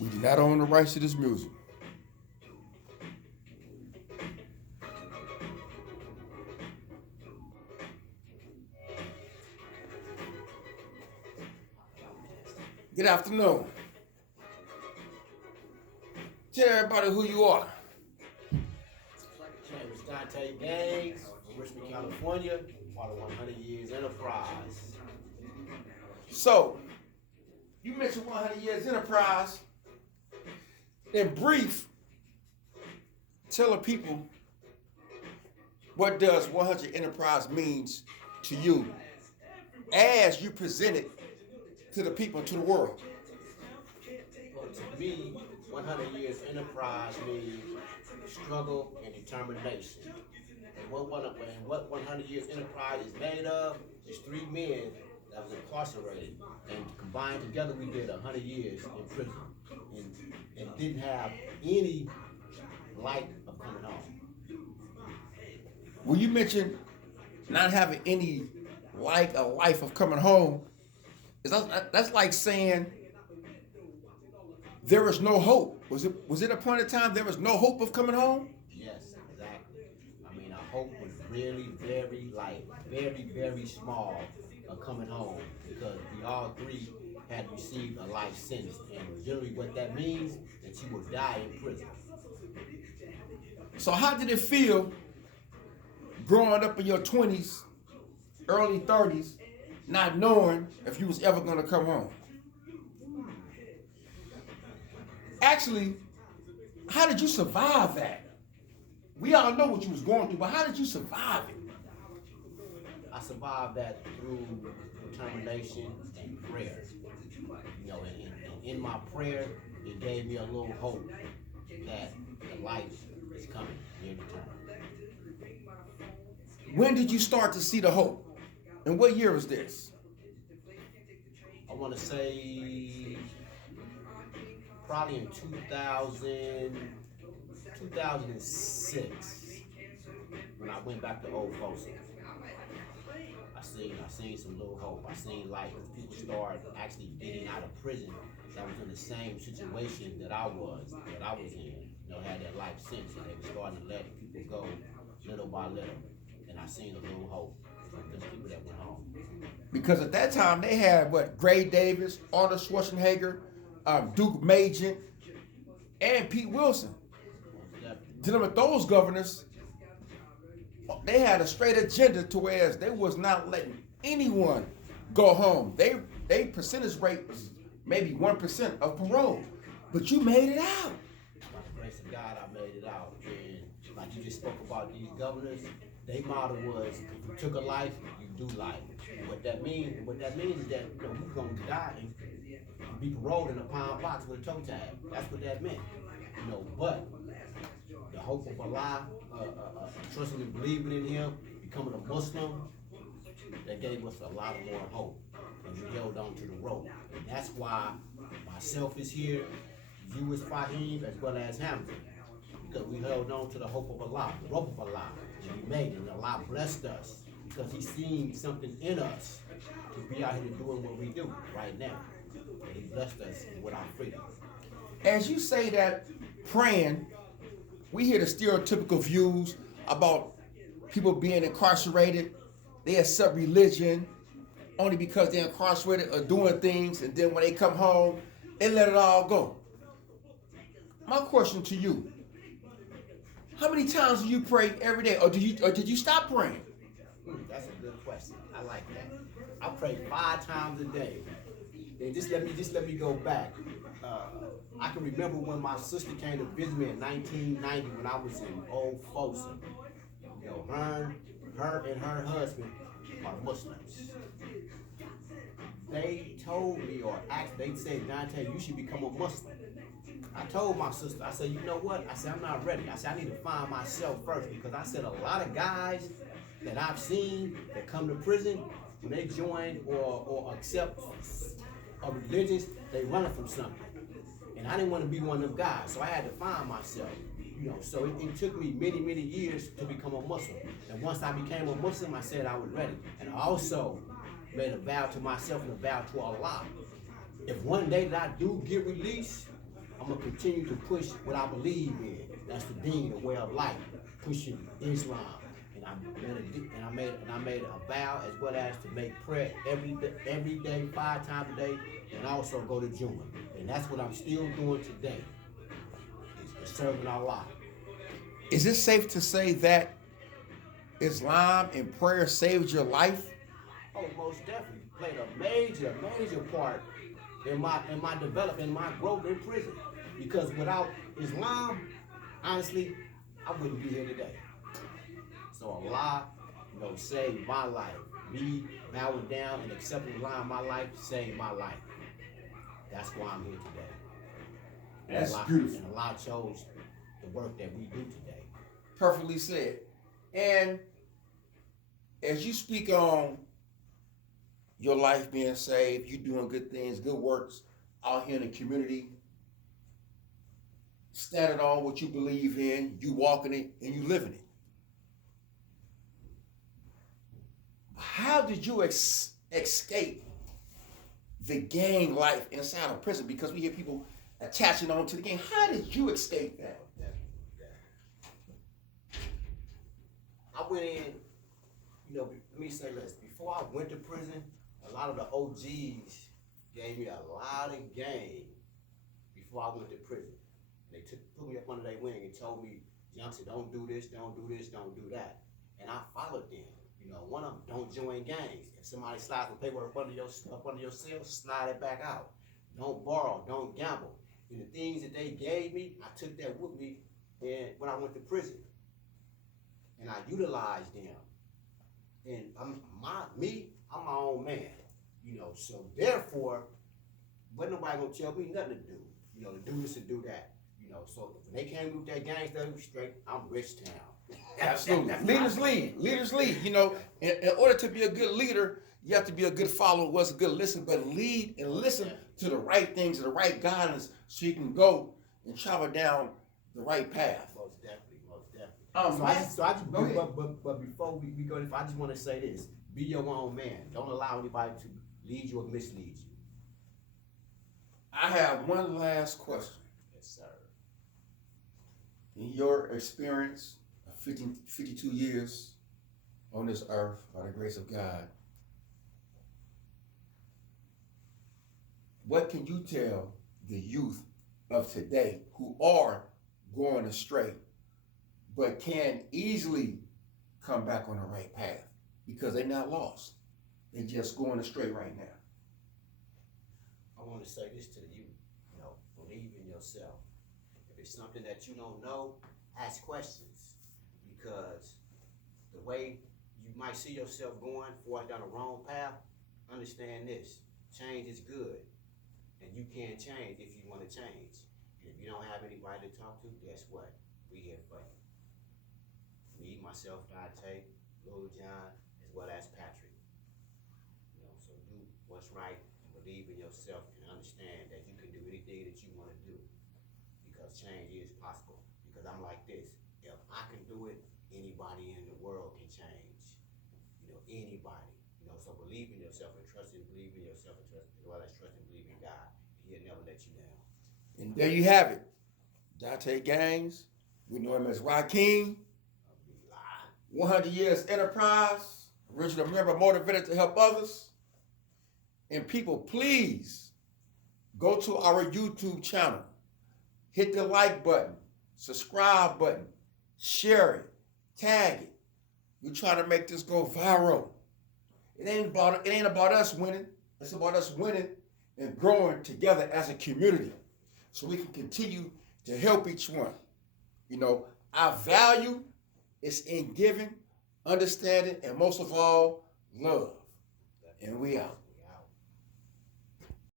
We do not own the rights to this music. Good afternoon. Tell everybody who you are. My name is Dante from Richmond, California, part of 100 Years Enterprise. So, you mentioned 100 Years Enterprise. In brief, tell the people what does 100 Enterprise means to you as you present it to the people, to the world. Well, to me, 100 Years Enterprise means struggle and determination. And what 100 Years Enterprise is made of is three men that was incarcerated, and combined together we did 100 years in prison, and didn't have any light of coming home. When you mentioned not having any light or life of coming home, that's like saying there is no hope. Was it a point in time there was no hope of coming home? Yes, exactly. I mean, our hope was really very small of coming home, because we all three had received a life sentence, and generally what that means that you will die in prison. So how did it feel growing up in your 20s, early 30s, not knowing if you was ever going to come home? Actually, how did you survive that? We all know what you was going through, but how did you survive it? I survived that through determination and prayer. You know, and in my prayer, it gave me a little hope that the light is coming near the turn. When did you start to see the hope? And what year was this? I want to say probably in 2006, when I went back to Old Folsom. I seen some little hope. I seen like people start actually getting out of prison that was in the same situation that I was in. You know, had that life sentence, and they were starting to let people go little by little. And I seen a little hope from the people that went home. Because at that time they had Gray Davis, Arnold Schwarzenegger, Duke Magent, and Pete Wilson. Dealing with those governors, they had a straight agenda to where they was not letting anyone go home. They percentage rate was maybe 1% of parole, but you made it out. By the grace of God, I made it out. And like you just spoke about these governors, their motto was, if you took a life, you do life. And what that means is that, you know, you're going to die and be paroled in a pine box with a toe tag. That's what that meant. You know, but the hope of Allah, trusting and believing in Him, becoming a Muslim, that gave us a lot more hope. And we held on to the rope. And that's why myself is here, you is Fahim, as well as Hamza. Because we held on to the hope of Allah, the rope of Allah. And we made it. And Allah blessed us because He seen something in us to be out here doing what we do right now. And He blessed us with our freedom. As you say that praying, we hear the stereotypical views about people being incarcerated. They accept religion only because they're incarcerated or doing things, and then when they come home, they let it all go. My question to you: how many times do you pray every day, or did you stop praying? That's a good question. I like that. I pray 5 times a day. And just let me go back. I can remember when my sister came to visit me in 1990 when I was in Old Folsom. You know, her and her husband are Muslims. They told me, they said, Dante, you should become a Muslim. I told my sister, I said, you know what? I said, I'm not ready. I said, I need to find myself first, because I said a lot of guys that I've seen that come to prison, when they join or accept a religion, they running from something. And I didn't want to be one of them guys, so I had to find myself. You know, so it took me many years to become a Muslim. And once I became a Muslim, I said I was ready. And I also made a vow to myself and a vow to Allah. If one day that I do get released, I'm gonna continue to push what I believe in. That's the deen, the way of life, pushing Islam. And I made a vow as well as to make prayer every day, 5 times a day, and also go to Juma. And that's what I'm still doing today. Is serving Allah. Is it safe to say that Islam and prayer saved your life? Oh, most definitely played a major part in my development, in my growth in prison. Because without Islam, honestly, I wouldn't be here today. So Allah, saved my life. Me bowing down and accepting Allah in my life saved my life. That's why I'm here today. That's beautiful. And Allah chose the work that we do today. Perfectly said. And as you speak on your life being saved, you doing good things, good works out here in the community, standing on what you believe in, you walking it, and you living it. How did you escape the gang life inside of prison? Because we hear people attaching on to the gang. How did you escape that? I went in, let me say this. Before I went to prison, a lot of the OGs gave me a lot of game before I went to prison. They put me up under their wing and told me, youngster, don't do this, don't do this, don't do that. And I followed them. One of them, don't join gangs. If somebody slides the paper up under your cell, slide it back out. Don't borrow, don't gamble. And the things that they gave me, I took that with me when I went to prison. And I utilized them. And I'm my own man, so therefore, wasn't nobody gonna tell me nothing to do, to do this and do that. So when they came with that gang stuff, straight, I'm rich town. Absolutely. Leaders lead. In order to be a good leader, you have to be a good follower, was a good listener, but lead and listen to the right things, to the right guidance, so you can go and travel down the right path. Most definitely. But before we go, I just want to say this: be your own man. Don't allow anybody to lead you or mislead you. I have one last question. Yes, sir. In your experience, 52 years on this earth, by the grace of God, what can you tell the youth of today who are going astray, but can easily come back on the right path because they're not lost? They're just going astray right now. I want to say this to you, believe in yourself. If it's something that you don't know, ask questions. Because the way you might see yourself going forward down the wrong path, understand this: change is good, and you can change if you want to change. And if you don't have anybody to talk to, guess what? We here for you. Me, myself, Dante, Lil John, as well as Patrick. So do what's right and believe in yourself and understand that you can do anything that you want to do, because change is possible. Because I'm like this: if I can do it, anybody in the world can change. Anybody. So believe in yourself and trust and believe in yourself and trust, as well as trust and believe in God. He'll never let you down. And there you have it. Dante Gaines. We know him as Rakin. 100 Years Enterprise. Original member, motivated to help others. And people, please go to our YouTube channel. Hit the like button, subscribe button, share it, tag it. We're trying to make this go viral. It ain't about us winning. It's about us winning and growing together as a community, so we can continue to help each one. Our value is in giving, understanding, and most of all, love. And we out.